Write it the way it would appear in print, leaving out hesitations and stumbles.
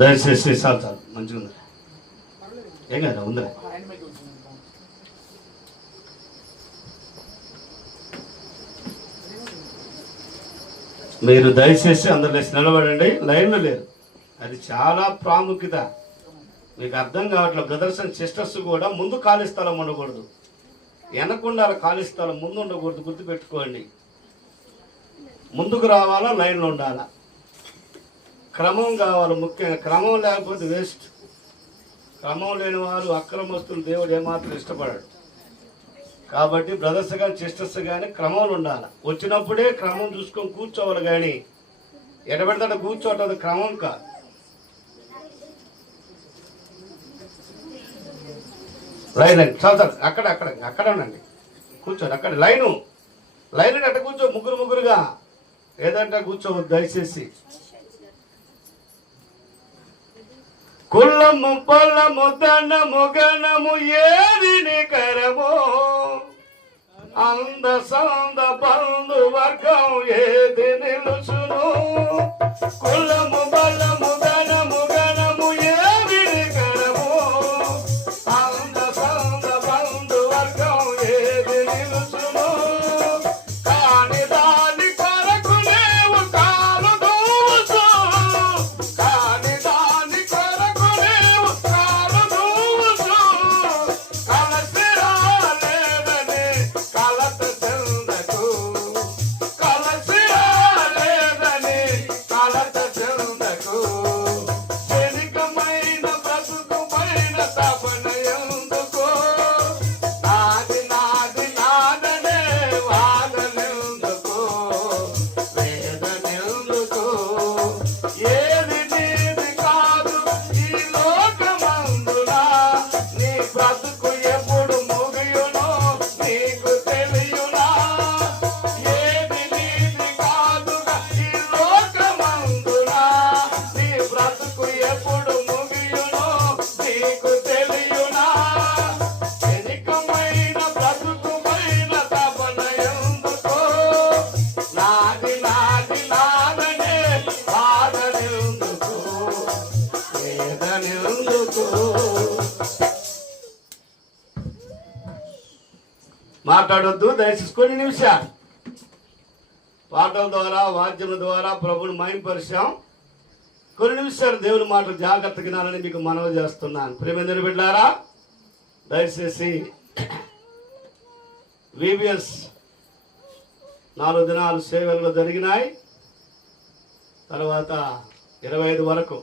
దయచేసి చాలు చాలు మంచిగా ఉంది, ఏం కదా ఉందిరా. మీరు దయచేసి అందరు లేచి నిలబడండి, లైన్లో లేరు. అది చాలా ప్రాముఖ్యత, మీకు అర్థం కావట్లేదు. బ్రదర్స్ అండ్ సిస్టర్స్ కూడా ముందు ఖాళీ స్థలం ఉండకూడదు, వెనకుండా ఖాళీ స్థలం ముందు ఉండకూడదు. గుర్తుపెట్టుకోండి, ముందుకు రావాలా, లైన్లో ఉండాలా, క్రమం కావాలి ముఖ్యంగా. క్రమం లేకపోతే వేస్ట్. క్రమం లేని వారు అక్రమస్తులు దేవుడు ఏమాత్రం ఇష్టపడాడు. కాబట్టి బ్రదర్స్ కానీ సిస్టర్స్ కానీ క్రమంలో ఉండాలి. వచ్చినప్పుడే క్రమం చూసుకొని కూర్చోవాలి, కానీ ఎడబెడతాడ కూర్చోవటం క్రమం కాదు. లైన్ అండి, చాలు చాలు, అక్కడ అక్కడ అక్కడ ఉండండి, కూర్చోండి అక్కడ. లైన్ అట్ట కూర్చో, ముగ్గురుగా ఏదంటే కూర్చోవద్దు దయచేసి. కుల్లము పొల్లము దండము గణము ఏది నికరము, అంద సంద బంధు వర్గం ఏది నిలుచును. కుల్లము బల్లము ధనము గణము ఏది నికరము, అంద సంద బంధు వర్గం ఏది నిలుచును. కాని దాని కొరకు నీవు కాలు దూచు, కాని దాని కొరకు నీవు కాలు దూచు. కలసి రాలేదని కలత చెందకు, కలసి రాలేదని కలత చెందకు. క్షణికమైన బ్రతుకుపైన తపన ఎందుకు, నాది నాది నాదనే వాదనెందుకు, వేదనెందుకు. ఏది నీది కాదు ఈ లోకమందున, నీ బ్రతుకు ఎప్పుడు ముగియునో నీకు తెలియునా. ఏది నీది కాదుగా ఈ లోకమందున, నీ బ్రతుకు ఎప్పుడు ముగియునో నీకు తెలియునా. క్షణికమైన బ్రతుకుపైన తపన ఎందుకు, నాది నాది నాదనే బాధనెందుకు, వేదనెందుకు. మాట్లాడొద్దు దయచేసి. కొన్ని నిమిషాలు పాటల ద్వారా వాద్యముల ద్వారా ప్రభుని మహిమపరిచాం. కొన్ని నిమిషాలు దేవుని మాటలు జాగ్రత్తగా వినాలని మీకు మనవి చేస్తున్నాను. ప్రేమేంద్ర బిడ్డారా, దయచేసి VBS 4 దినాలు సేవలు జరిగినాయి. తర్వాత 25 వరకు